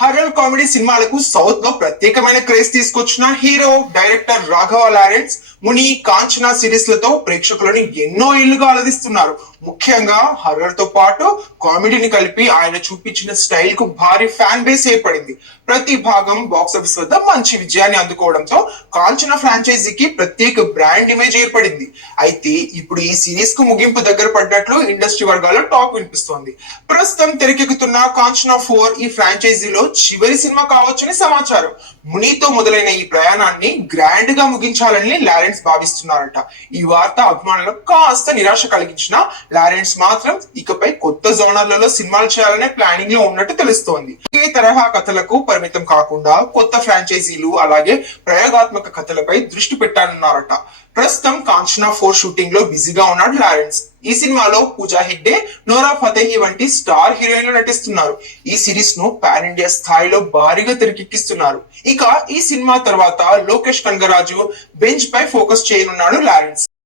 Horror comedy సినిమాలకు south లో ప్రత్యేకమైన క్రేజ్ తీసుకొచ్చిన హీరో డైరెక్టర్ రాఘవ లారెన్స్ ముని కాంచనా సిరీస్ లతో ప్రేక్షకులను ఎన్నో ఏళ్లుగా అలరిస్తున్నారు. ముఖ్యంగా హర్రర్ తో పాటు కామెడీని కలిపి ఆయన చూపించిన స్టైల్ కు భారీ ఫ్యాన్ బేస్ ఏర్పడింది. ప్రతి భాగం బాక్స్ ఆఫీస్ వద్ద మంచి విజయాన్ని అందుకోవడంతో కాంచనా ఫ్రాంచైజీకి ప్రత్యేక బ్రాండ్ ఇమేజ్ ఏర్పడింది. అయితే ఇప్పుడు ఈ సిరీస్ కు ముగింపు దగ్గర పడ్డట్లు ఇండస్ట్రీ వర్గాల్లో టాక్ వినిపిస్తోంది. ప్రస్తుతం తెరకెక్కుతున్న కాంచనా 4 ఈ ఫ్రాంచైజీలో చివరి సినిమా కావచ్చని సమాచారం. మునితో మొదలైన ఈ ప్రయాణాన్ని గ్రాండ్ గా ముగించాలని లారెన్స్ భావిస్తున్నారట. ఈ వార్త అభిమానులకు కాస్త నిరాశ కలిగించిన లారెన్స్ మాత్రం ఇకపై కొత్త జోనర్లలో సినిమాలు చేయాలనే ప్లానింగ్ లో ఉన్నట్టు తెలుస్తోంది. ఒకే తరహా కథలకు పరిమితం కాకుండా కొత్త ఫ్రాంచైజీలు అలాగే ప్రయోగాత్మక కథలపై దృష్టి పెట్టాలన్నారట. ప్రస్తుతం కాంచనా 4 షూటింగ్ లో బిజీగా ఉన్నాడు లారెన్స్. ఈ సినిమాలో పూజా హెగ్డే, నోరా ఫతేహి వంటి స్టార్ హీరోయిన్లు నటిస్తున్నారు. ఈ సిరీస్ ను పాన్ ఇండియా స్థాయిలో భారీగా తెరకెక్కిస్తున్నారు. ఇక ఈ సినిమా తర్వాత లోకేష్ కనగరాజు బెంచ్ పై ఫోకస్ చేయనున్నాడు లారెన్స్.